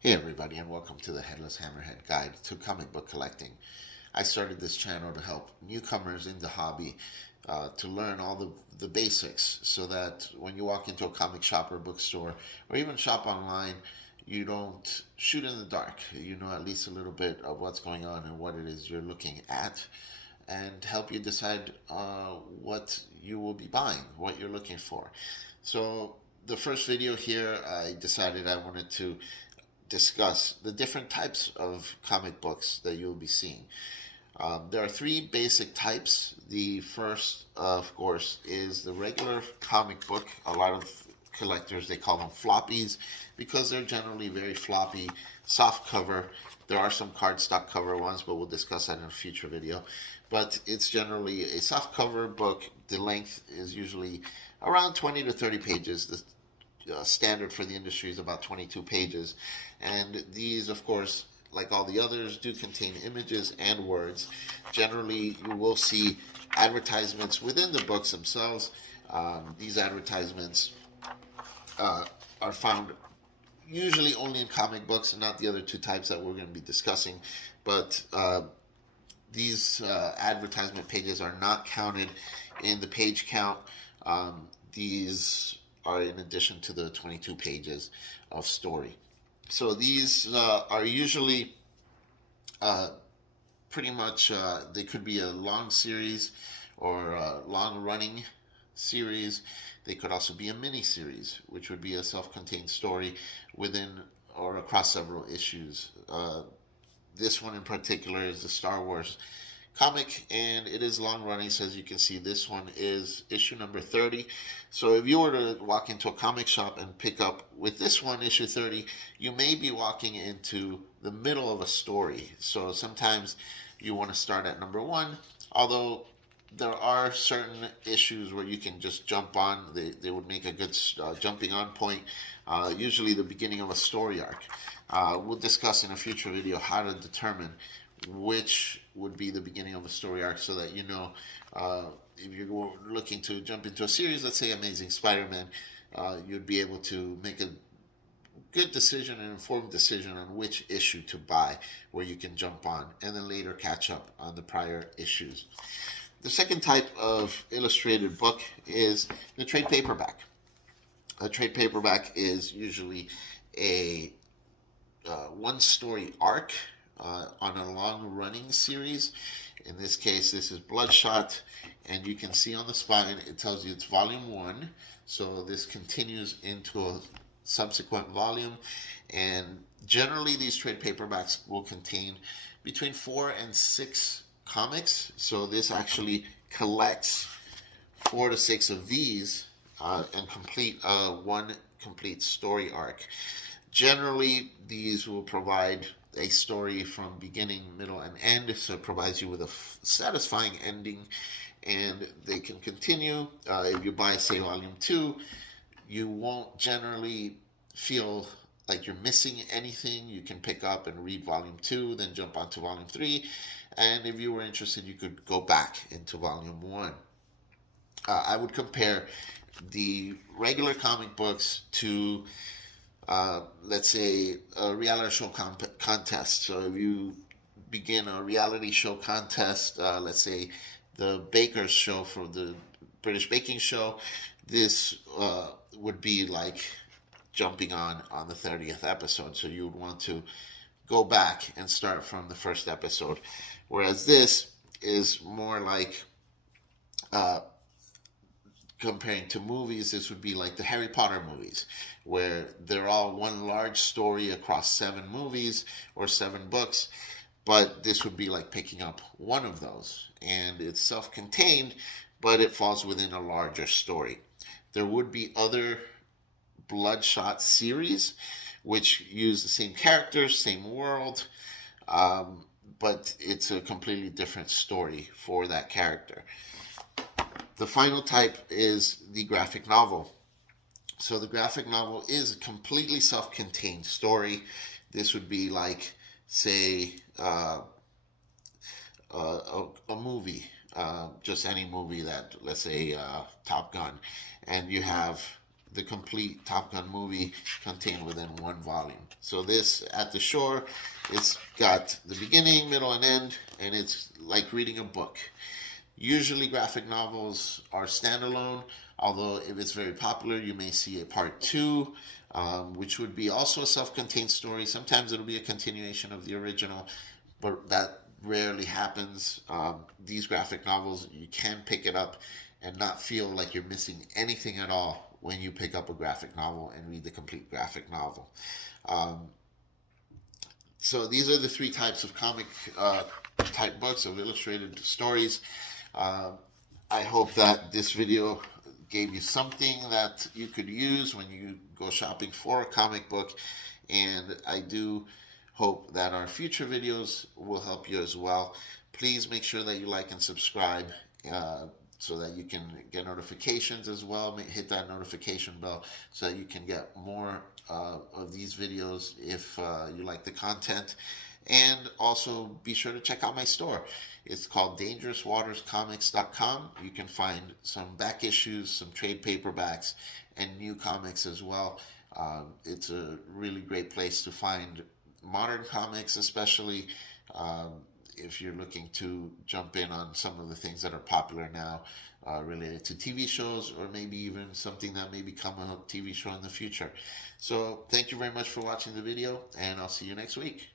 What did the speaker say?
Hey everybody, and welcome to the Headless Hammerhead Guide to Comic Book Collecting. I started this channel to help newcomers in the hobby to learn all the basics so that when you walk into a comic shop or bookstore or even shop online, you don't shoot in the dark. You know at least a little bit of what's going on and what it is you're looking at, and help you decide what you will be buying, what you're looking for. So the first video here, I decided I wanted to discuss the different types of comic books that you'll be seeing. There are three basic types. The first, of course, is the regular comic book. A lot of collectors, they call them floppies because they're generally very floppy, soft cover. There are some cardstock cover ones, but we'll discuss that in a future video. But it's generally a soft cover book. The length is usually around 20 to 30 pages. The standard for the industry is about 22 pages. And these, of course, like all the others, do contain images and words. Generally, you will see advertisements within the books themselves. These advertisements are found usually only in comic books and not the other two types that we're going to be discussing. But these advertisement pages are not counted in the page count. These are in addition to the 22 pages of story. So these are usually pretty much, they could be a long series or a long running series. They could also be a mini series, which would be a self-contained story within or across several issues. This one in particular is the Star Wars comic, and it is long running. So as you can see, this one is issue number 30. So if you were to walk into a comic shop and pick up with this one, issue 30, you may be walking into the middle of a story. So sometimes you want to start at number 1, although there are certain issues where you can just jump on. They would make a good jumping on point, usually the beginning of a story arc. We'll discuss in a future video how to determine which would be the beginning of a story arc, so that you know if you're looking to jump into a series, let's say Amazing Spider-Man, you'd be able to make a good decision, an informed decision on which issue to buy, where you can jump on and then later catch up on the prior issues. The second type of illustrated book is the trade paperback. A trade paperback is usually a one-story arc on a long-running series. In this case, this is Bloodshot, and you can see on the spine it tells you it's volume 1, so this continues into a subsequent volume. And generally these trade paperbacks will contain between 4 and 6 comics, so this actually collects 4 to 6 of these and complete one complete story arc. Generally, these will provide a story from beginning, middle, and end, so it provides you with a satisfying ending, and they can continue. If you buy, say, volume 2, you won't generally feel like you're missing anything. You can pick up and read volume 2, then jump onto volume 3, and if you were interested, you could go back into volume 1. I would compare the regular comic books to let's say a reality show contest. So if you begin a reality show contest, let's say the Baker's Show for the British Baking Show, this would be like jumping on the 30th episode. So you would want to go back and start from the first episode. Whereas this is more like comparing to movies, this would be like the Harry Potter movies, where they're all one large story across 7 movies or 7 books, but this would be like picking up one of those, and it's self-contained, but it falls within a larger story. There would be other Bloodshot series which use the same characters, same world, but it's a completely different story for that character. The final type is the graphic novel. So the graphic novel is a completely self-contained story. This would be like, say, a movie, just any movie that, let's say, Top Gun, and you have the complete Top Gun movie contained within one volume. So this, At the Shore, it's got the beginning, middle, and end, and it's like reading a book. Usually graphic novels are standalone, although if it's very popular, you may see a part two, which would be also a self-contained story. Sometimes it'll be a continuation of the original, but that rarely happens. These graphic novels, you can pick it up and not feel like you're missing anything at all when you pick up a graphic novel and read the complete graphic novel. So these are the three types of comic type books, of illustrated stories. I hope that this video gave you something that you could use when you go shopping for a comic book, and I do hope that our future videos will help you as well. Please make sure that you like and subscribe so that you can get notifications as well. Hit that notification bell so that you can get more of these videos if you like the content. And also be sure to check out my store. It's called dangerouswaterscomics.com. You can find some back issues, some trade paperbacks, and new comics as well. It's a really great place to find modern comics, especially if you're looking to jump in on some of the things that are popular now related to TV shows, or maybe even something that may become a TV show in the future. So thank you very much for watching the video, and I'll see you next week.